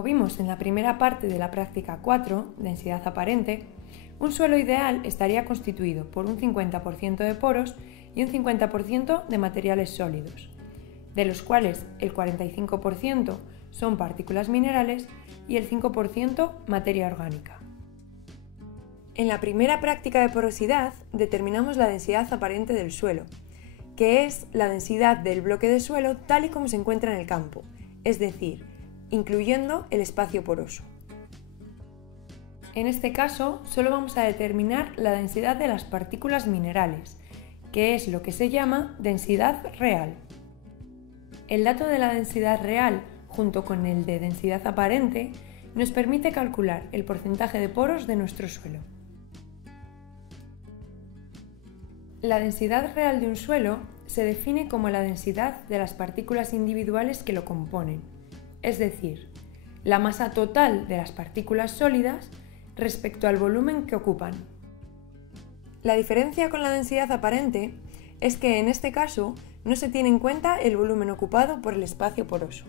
Como vimos en la primera parte de la práctica 4, densidad aparente, un suelo ideal estaría constituido por un 50% de poros y un 50% de materiales sólidos, de los cuales el 45% son partículas minerales y el 5% materia orgánica. En la primera práctica de porosidad determinamos la densidad aparente del suelo, que es la densidad del bloque de suelo tal y como se encuentra en el campo, es decir, incluyendo el espacio poroso. En este caso, solo vamos a determinar la densidad de las partículas minerales, que es lo que se llama densidad real. El dato de la densidad real, junto con el de densidad aparente, nos permite calcular el porcentaje de poros de nuestro suelo. La densidad real de un suelo se define como la densidad de las partículas individuales que lo componen, es decir, la masa total de las partículas sólidas respecto al volumen que ocupan. La diferencia con la densidad aparente es que en este caso no se tiene en cuenta el volumen ocupado por el espacio poroso.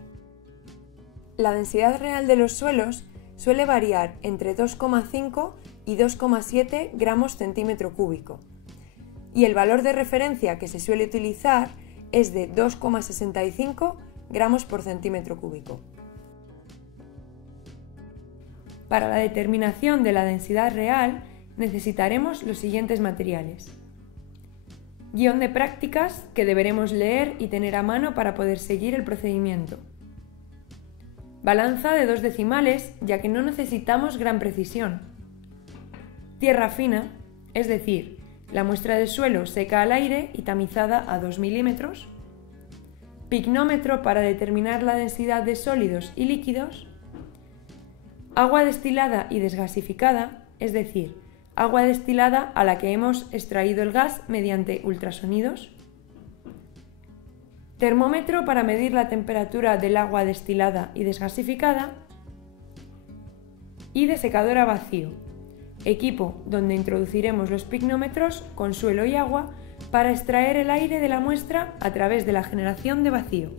La densidad real de los suelos suele variar entre 2,5 y 2,7 gramos centímetro cúbico, y el valor de referencia que se suele utilizar es de 2,65 gramos por centímetro cúbico. Para la determinación de la densidad real necesitaremos los siguientes materiales: guión de prácticas que deberemos leer y tener a mano para poder seguir el procedimiento, balanza de 2 decimales ya que no necesitamos gran precisión, tierra fina, es decir, la muestra de suelo seca al aire y tamizada a 2 milímetros, pignómetro para determinar la densidad de sólidos y líquidos, agua destilada y desgasificada, es decir, agua destilada a la que hemos extraído el gas mediante ultrasonidos, termómetro para medir la temperatura del agua destilada y desgasificada y desecador a vacío, equipo donde introduciremos los pignómetros con suelo y agua para extraer el aire de la muestra a través de la generación de vacío.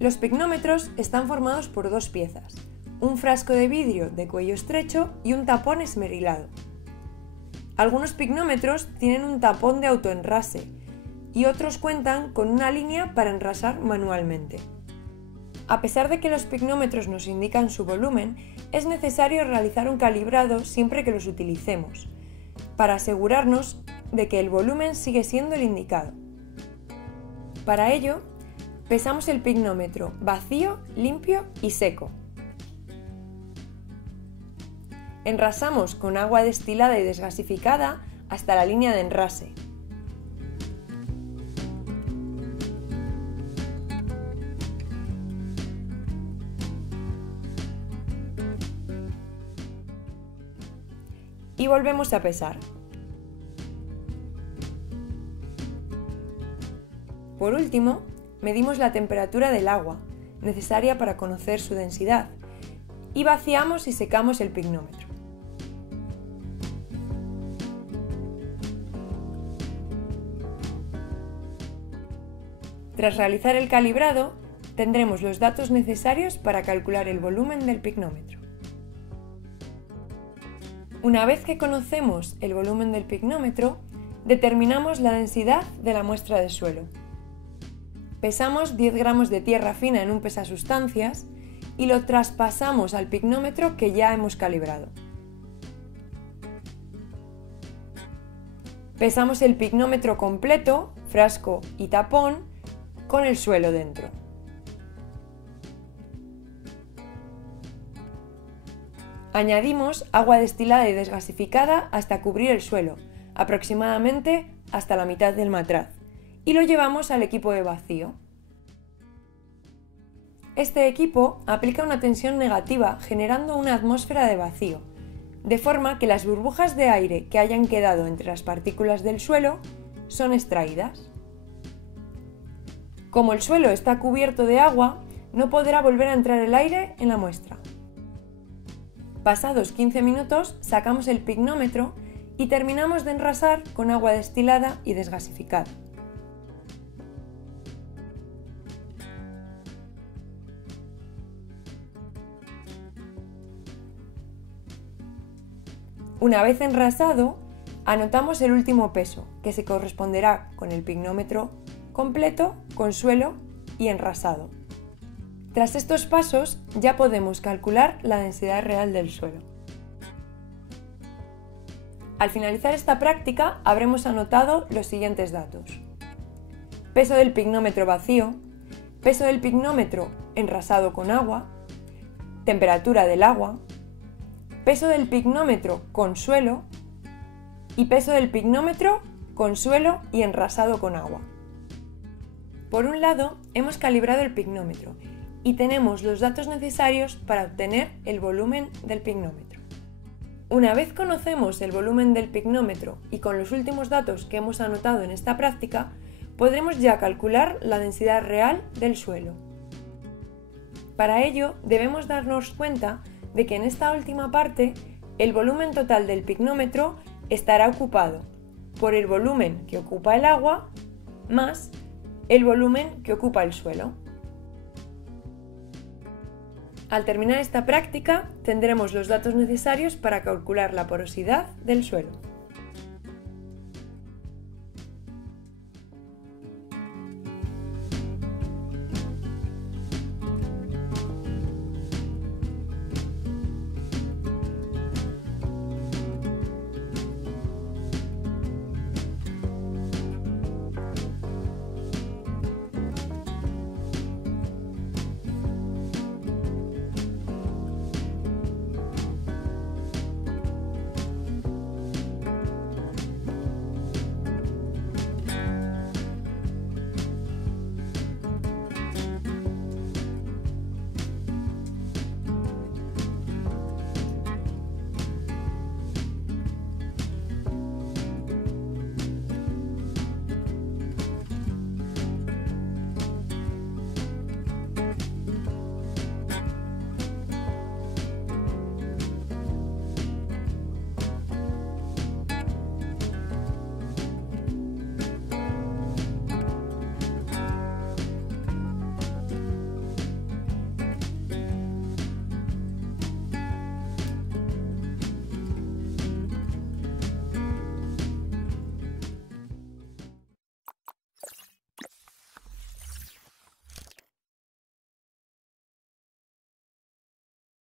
Los pignómetros están formados por 2 piezas, un frasco de vidrio de cuello estrecho y un tapón esmerilado. Algunos pignómetros tienen un tapón de autoenrase y otros cuentan con una línea para enrasar manualmente. A pesar de que los pignómetros nos indican su volumen, es necesario realizar un calibrado siempre que los utilicemos, para asegurarnos de que el volumen sigue siendo el indicado. Para ello, pesamos el pignómetro vacío, limpio y seco. Enrasamos con agua destilada y desgasificada hasta la línea de enrase. Y volvemos a pesar. Por último, medimos la temperatura del agua, necesaria para conocer su densidad, y vaciamos y secamos el pignómetro. Tras realizar el calibrado, tendremos los datos necesarios para calcular el volumen del pignómetro. Una vez que conocemos el volumen del pignómetro, determinamos la densidad de la muestra de suelo. Pesamos 10 gramos de tierra fina en un pesasustancias y lo traspasamos al pignómetro que ya hemos calibrado. Pesamos el pignómetro completo, frasco y tapón, con el suelo dentro. Añadimos agua destilada y desgasificada hasta cubrir el suelo, aproximadamente hasta la mitad del matraz, y lo llevamos al equipo de vacío. Este equipo aplica una tensión negativa generando una atmósfera de vacío, de forma que las burbujas de aire que hayan quedado entre las partículas del suelo son extraídas. Como el suelo está cubierto de agua, no podrá volver a entrar el aire en la muestra. Pasados 15 minutos, sacamos el pignómetro y terminamos de enrasar con agua destilada y desgasificada. Una vez enrasado, anotamos el último peso, que se corresponderá con el pignómetro completo, con suelo y enrasado. Tras estos pasos ya podemos calcular la densidad real del suelo. Al finalizar esta práctica habremos anotado los siguientes datos: peso del pignómetro vacío, peso del pignómetro enrasado con agua, temperatura del agua, peso del pignómetro con suelo y peso del pignómetro con suelo y enrasado con agua. Por un lado, hemos calibrado el pignómetro y tenemos los datos necesarios para obtener el volumen del pignómetro. Una vez conocemos el volumen del pignómetro y con los últimos datos que hemos anotado en esta práctica, podremos ya calcular la densidad real del suelo. Para ello, debemos darnos cuenta de que en esta última parte, el volumen total del pignómetro estará ocupado por el volumen que ocupa el agua más el volumen que ocupa el suelo. Al terminar esta práctica, tendremos los datos necesarios para calcular la porosidad del suelo.